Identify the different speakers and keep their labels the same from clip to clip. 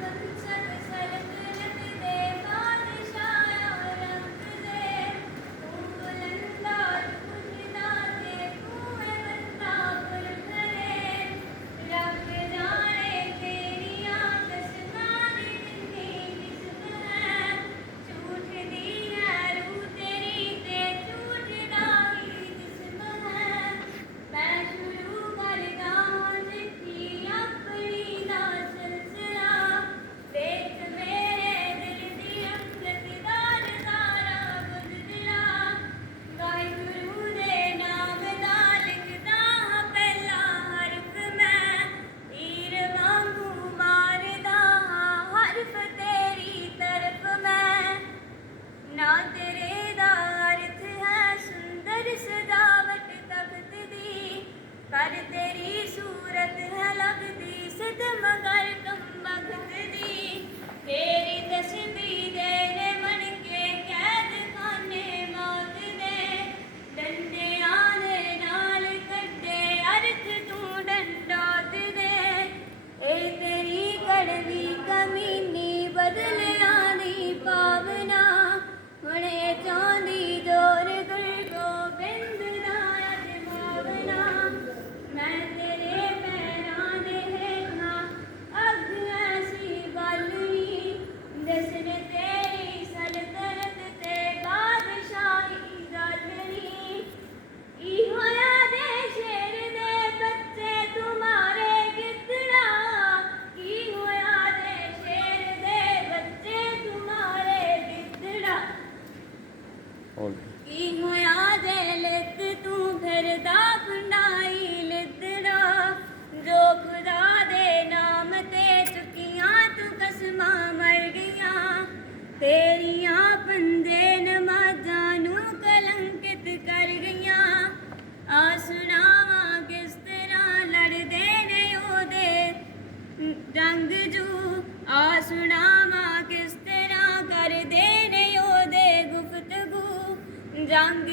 Speaker 1: Thank you. ਕੀ ਹੋਇਆ ਜੇ ਲਿੱਤ ਤੂੰ ਫਿਰਦਾ ਫੰਡਾਈ ਲਿੱਦੜਾ? ਜੋ ਖੁਦਾ ਦੇ ਨਾਮ ਤੇ ਚੁਕੀਆਂ ਤੂੰ ਕਸਮਾਂ ਮਰ ਗਈਆਂ ਤੇਰੀ Fincan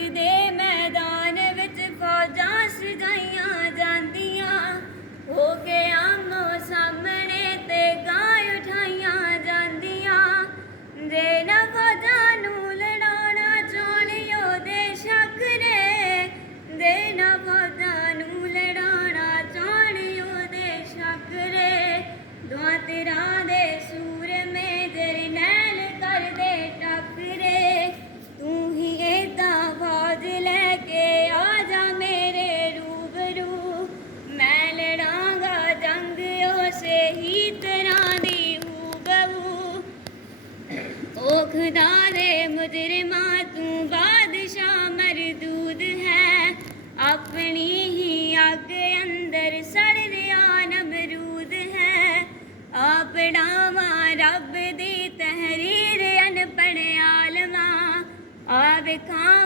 Speaker 1: ਖੁਦਾ ਖੁਦਾਰੇ ਮੁਜਰਮਾ ਤੂੰ ਬਾਦਸ਼ਾਹ ਮਰਦੂਦ ਹੈ। ਆਪਣੀ ਹੀ ਅੱਗ ਅੰਦਰ ਸੜ ਰਿਹਾ ਨਮਰੂਦ ਹੈ। ਆਪਣਾ ਮਾ ਰੱਬ ਦੀ ਤਹਿਰੀਰ ਅਨਪੜ ਆਲਮਾ। ਆਵੇ ਕਾਂ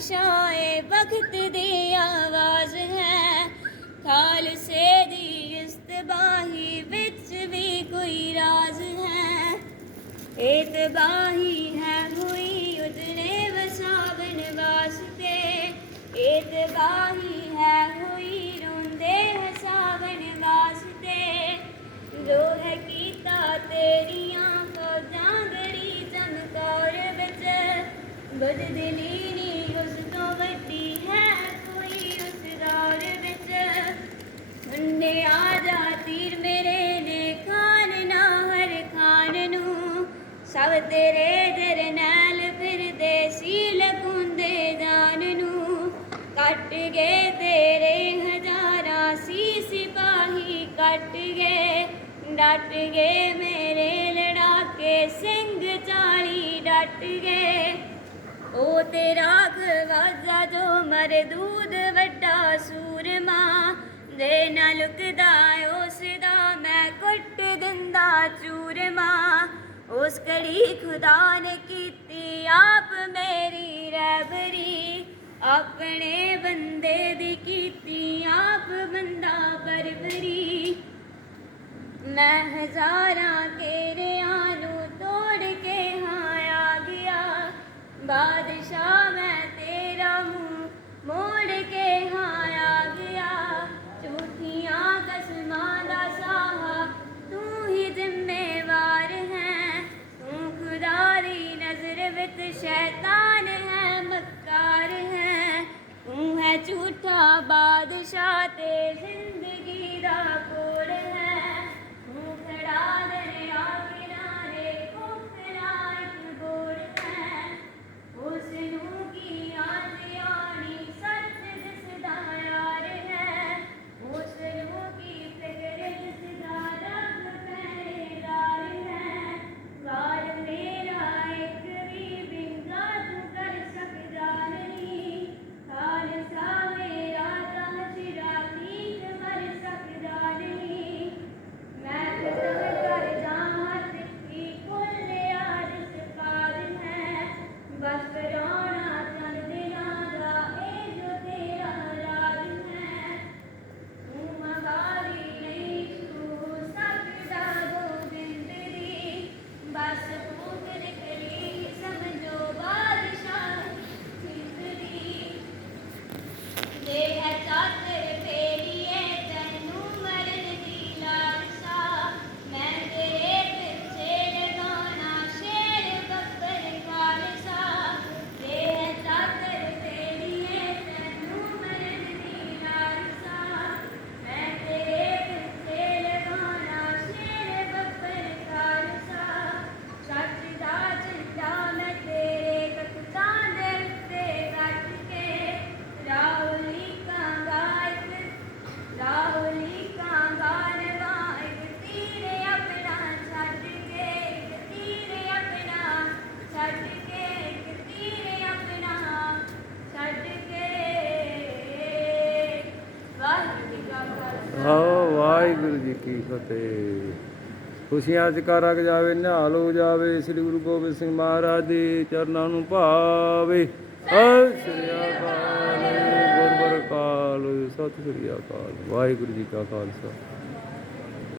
Speaker 1: ਸ਼ਾਏ ਵਕਤ ਦੀ ਆਵਾਜ਼ ਹੈ। ਖਾਲਸੇ ਦੀ ਇਸਤਬਾਹੀ ਵਿੱਚ ਵੀ ਕੋਈ ਰਾਜ਼ ਹੈ। ਇਤਬਾਹੀ ਹੈ ਹੋਈ ਉਦਨੇ ਵਸਾਵਣ ਵਾਸਤੇ। ਇਤਬਾਹੀ ਹੈ ਹੋਈ ਰੋਂਦੇ ਹਸਾਵਣ ਵਾਸਤੇ। ਜੋ ਹੈ ਕੀਤਾ ਤੇਰੀਆਂ ਫੌਜਾਂ ਗੜੀ ਚਮਕੌਰ ਵਿੱਚ। ਬਦਦਲੀ ਤੇਰੇ ਤੇਰੇ ਨਾਲ ਫਿਰਦੇ ਸੀ ਲਗੁੰਦੇ ਜਾਨ ਨੂੰ। ਕੱਟ ਗਏ ਤੇਰੇ ਹਜ਼ਾਰਾਂ ਸੀ ਸਿਪਾਹੀ ਕੱਟ ਗਏ, ਡਟ ਗਏ ਮੇਰੇ ਲੜਾਕੇ ਸਿੰਘ ਚਾਲੀ, ਡਟ ਗਏ। ਉਹ ਤੇਰਾ ਖਵਾਜਾ ਜੋ ਮਰਦੂਦ ਵੱਡਾ ਸੂਰਮਾ, ਦੇ ਨਾ ਲੁਕਦਾ ਉਸ ਦਾ ਮੈਂ ਕੁੱਟ ਦਿੰਦਾ ਚੂਰਮਾ। ਉਸ ਘੜੀ ਖੁਦਾ ਨੇ ਕੀਤੀ ਆਪ ਮੇਰੀ ਰਬਰੀ। ਆਪਣੇ ਬੰਦੇ ਦੀ ਕੀਤੀ ਆਪ ਬੰਦਾ ਬਰਬਰੀ। ਮੈਂ ਹਜ਼ਾਰਾਂ ਕੇ ਝੂਠਾ ਬਾਦਸ਼ਾਹ ਤੇ ਕੀ
Speaker 2: ਫਤਿਹ ਖੁਸ਼ੀਆਂ ਜਕਾਰਾ ਕ ਜਾਵੇ, ਨਿਹਾਲ ਹੋ ਜਾਵੇ, ਸ੍ਰੀ ਗੁਰੂ ਗੋਬਿੰਦ ਸਿੰਘ ਮਹਾਰਾਜ ਦੇ ਚਰਨਾਂ ਨੂੰ ਭਾਵੇ। ਸਤਿ ਸ੍ਰੀ ਅਕਾਲ ਗੁਰਬਰ ਕਾਲ ਸਤਿ ਸ੍ਰੀ ਅਕਾਲ, ਵਾਹਿਗੁਰੂ ਜੀ ਕਾ ਖਾਲਸਾ।